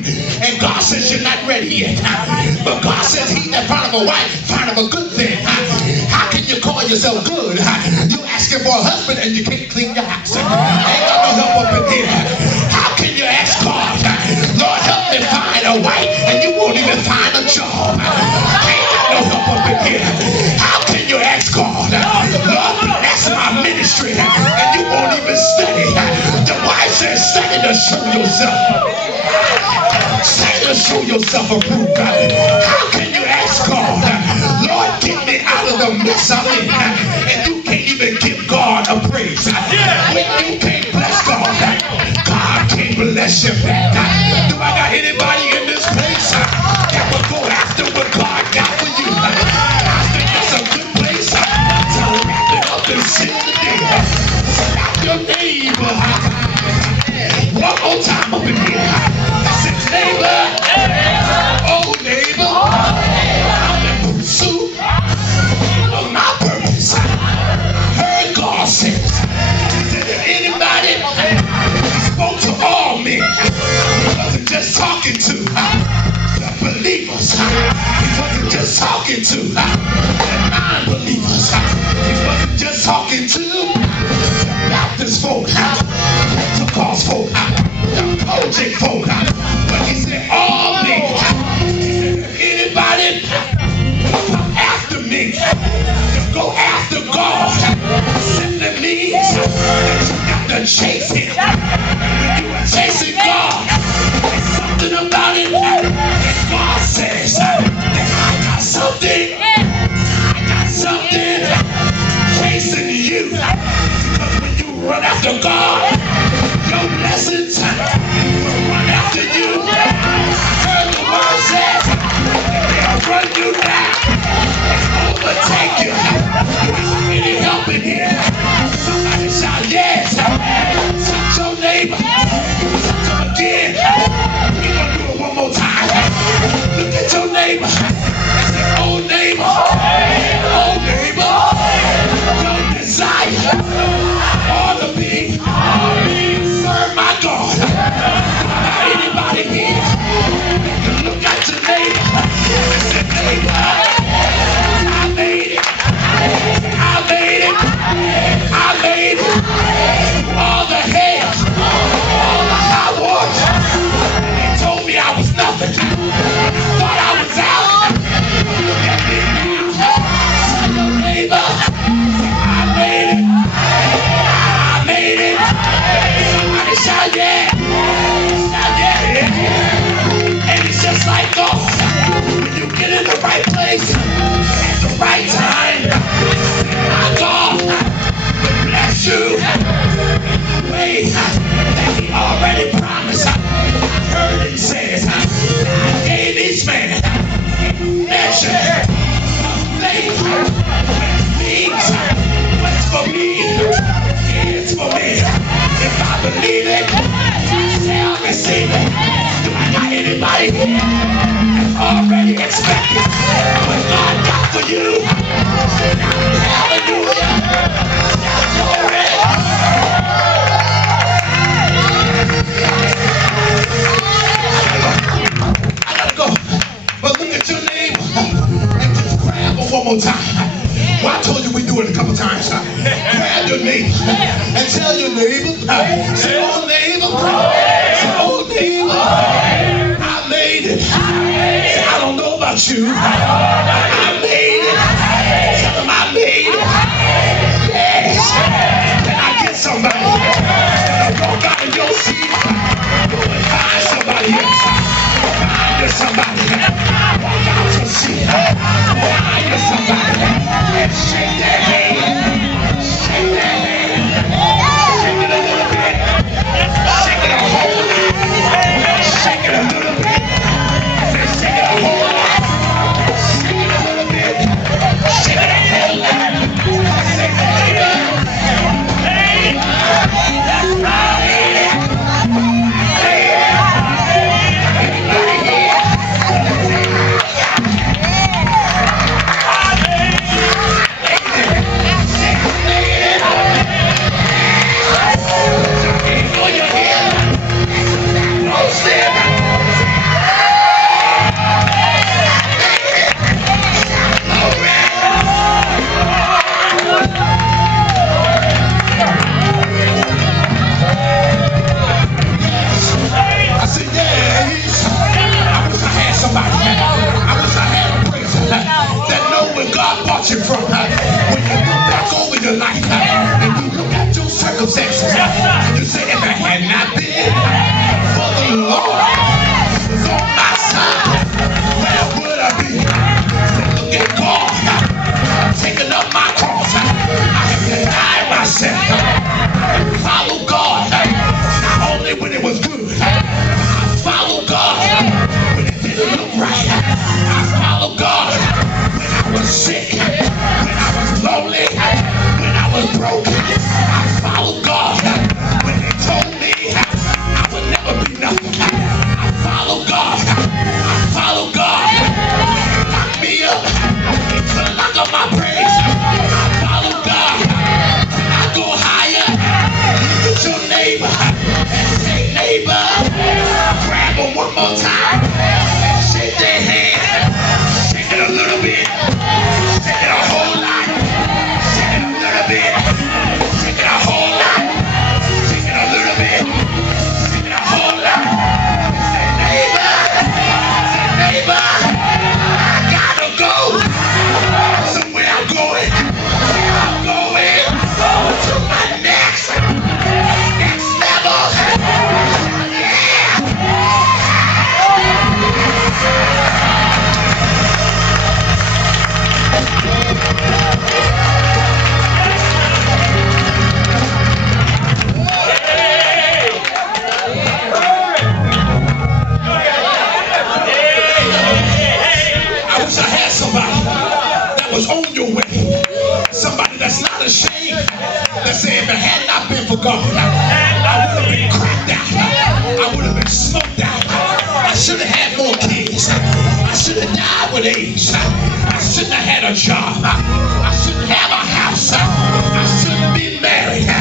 And God says you're not ready yet. But God says he that findeth a wife findeth a good thing. How can you call yourself good? You're asking for a husband and you can't clean your house. Ain't got no help up in here. How can you ask God, Lord, help me find a wife, and you won't even find a job? Ain't got no help up in here. How can you ask God, Lord, bless my ministry, and you won't even study? The wife says, study to show yourself. Study to show yourself approved. How can you ask God, Lord, get me out of the mess I'm in, and you can't even give God a praise? When you can't bless God, God can't bless you back. Do I got anybody in this place that will go after what God got for you? I think it's a good place to wrap it up and sing the day. Slap your neighbor one more time up in here. Say, neighbor, oh neighbor, I'm in pursuit of my purpose. Heard God says, if anybody spoke to all men, he wasn't just talking to the believers. He wasn't just talking to the non-believers. He wasn't just talking to the Baptist folk, Pentecost folk, the Project folk, but he said all men. He said, anybody come after me, go after God, simply means that you got to chase him. When you are chasing God, there's something about it. God says, I got something chasing you. Because when you run after God, your blessings will run after you. I heard the word says, they'll run you down and overtake you. Do I need any help in here? Somebody shout yes. Touch your neighbor. Touch him again. We're going to do it one more time. Look at your neighbor and say, oh neighbor, your desire ought to be serve my God. Anybody here that can look at your neighbor and say, neighbor, I made it. I made it. I made it. All the hell, all the high water. They told me I was nothing. Thought I was out. Look at me now. Tell your neighbor, I made it. I made it. Somebody shout yeah. Shout yeah. And it's just like God. When you get in the right place at the right time, my God will bless you in the way that he already promised. I heard him say, I gave each man a measure of faith. Means what's for me is for me. If I believe it, shall receive it. Do I got anybody here that's already expecting what God got for you? Hallelujah. Glory. I gotta go. But look at your neighbor and just grab her one more time. Well, I told you we do it a couple times. Grab your neighbor and tell your neighbor, say, oh neighbor, say, oh neighbor, I made it. Say, I don't know about you. I made it. Tell them I made it. Yes. Can I get somebody that'll walk out of your seat? Go and find somebody else. Find you somebody. Walk out your seat. Find you somebody. And shake their hand. Shake their hand. Shake it a little bit. Shake it a whole lot. Shake it a little bit. Shake it a whole lot. Shake it a little bit. follow God. I follow God. Lock me up. Lock up my praise. I follow God. I go higher. Look at your neighbor and say, neighbor, grab them one more time. Shake their hand. Shake it a little bit. Shake it a whole lot. Shake it a little bit. Shake it a whole lot. Shake it a little bit. Shake it a whole lot. Say, neighbor, I gotta go. Somewhere I'm going. I'm going to my next level. Yeah. I wish I had somebody that was on your way. Somebody that's not ashamed. That said, if it had not been for God, I would have been cracked out. I would have been smoked out. I should have had more kids. I should have died with age. I shouldn't have had a job. I shouldn't have a house. I shouldn't be married.